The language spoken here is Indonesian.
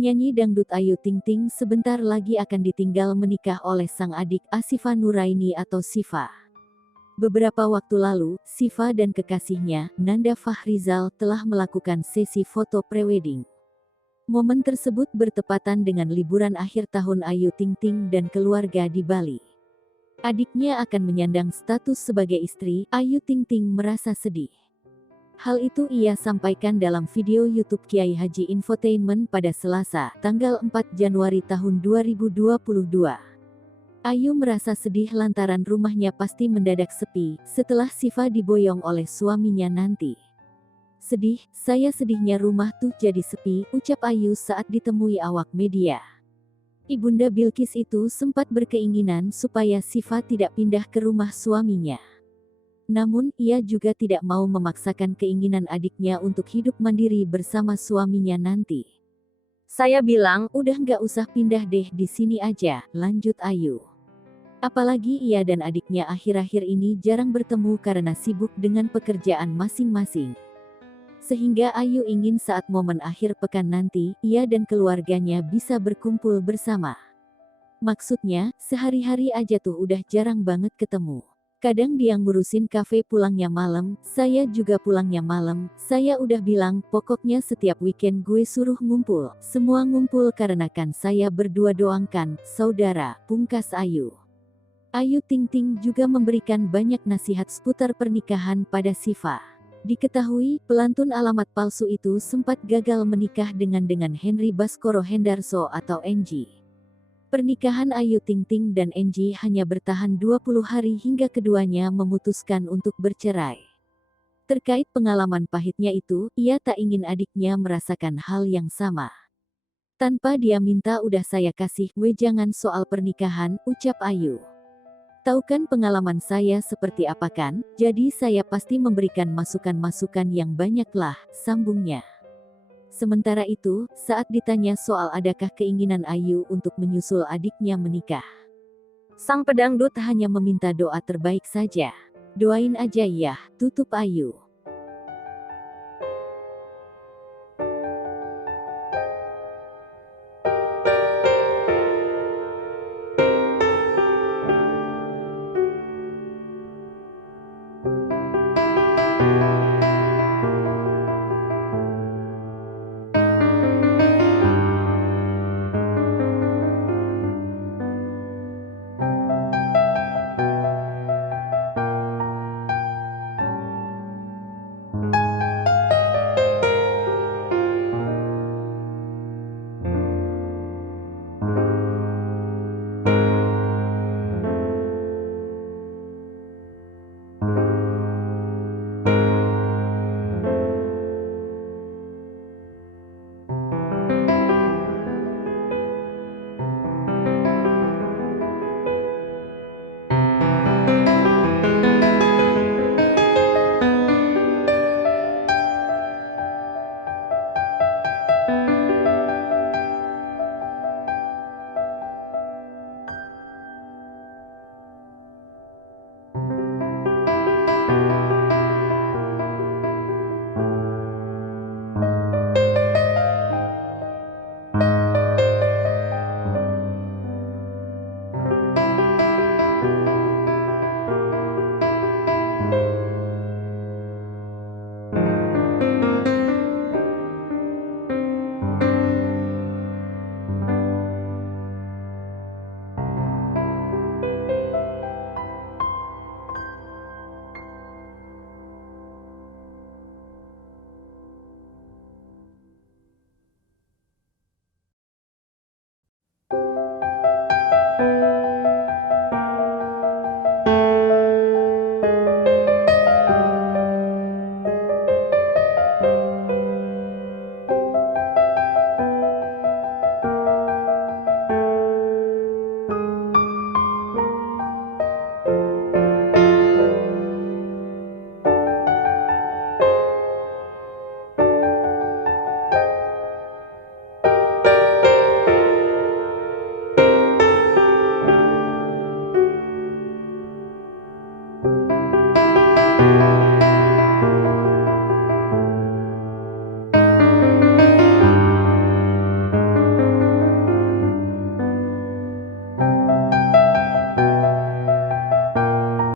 Penyanyi dangdut Ayu Ting Ting sebentar lagi akan ditinggal menikah oleh sang adik Asifa Nuraini atau Sifa. Beberapa waktu lalu, Sifa dan kekasihnya, Nanda Fahrizal, telah melakukan sesi foto prewedding. Momen tersebut bertepatan dengan liburan akhir tahun Ayu Ting Ting dan keluarga di Bali. Adiknya akan menyandang status sebagai istri. Ayu Ting Ting merasa sedih. Hal itu ia sampaikan dalam video YouTube Kiai Haji Infotainment pada Selasa, tanggal 4 Januari tahun 2022. Ayu merasa sedih lantaran rumahnya pasti mendadak sepi, setelah Sifa diboyong oleh suaminya nanti. Sedih, saya sedihnya rumah tuh jadi sepi, ucap Ayu saat ditemui awak media. Ibunda Bilkis itu sempat berkeinginan supaya Sifa tidak pindah ke rumah suaminya. Namun, ia juga tidak mau memaksakan keinginan adiknya untuk hidup mandiri bersama suaminya nanti. Saya bilang, udah nggak usah pindah deh di sini aja, lanjut Ayu. Apalagi ia dan adiknya akhir-akhir ini jarang bertemu karena sibuk dengan pekerjaan masing-masing. Sehingga Ayu ingin saat momen akhir pekan nanti, ia dan keluarganya bisa berkumpul bersama. Maksudnya, sehari-hari aja tuh udah jarang banget ketemu. Kadang dia ngurusin kafe pulangnya malam, saya juga pulangnya malam, saya udah bilang, pokoknya setiap weekend gue suruh ngumpul, semua ngumpul karena kan saya berdua doang kan, saudara, pungkas Ayu. Ayu Ting Ting juga memberikan banyak nasihat seputar pernikahan pada Sifa. Diketahui, pelantun alamat palsu itu sempat gagal menikah dengan Henry Baskoro Hendarso atau NG. Pernikahan Ayu Ting Ting dan NG hanya bertahan 20 hari hingga keduanya memutuskan untuk bercerai. Terkait pengalaman pahitnya itu, ia tak ingin adiknya merasakan hal yang sama. Tanpa dia minta udah saya kasih, jangan soal pernikahan, ucap Ayu. Tahu kan pengalaman saya seperti apa kan, jadi saya pasti memberikan masukan-masukan yang banyak lah, sambungnya. Sementara itu, saat ditanya soal adakah keinginan Ayu untuk menyusul adiknya menikah, sang pedangdut hanya meminta doa terbaik saja. Doain aja ya, tutup Ayu.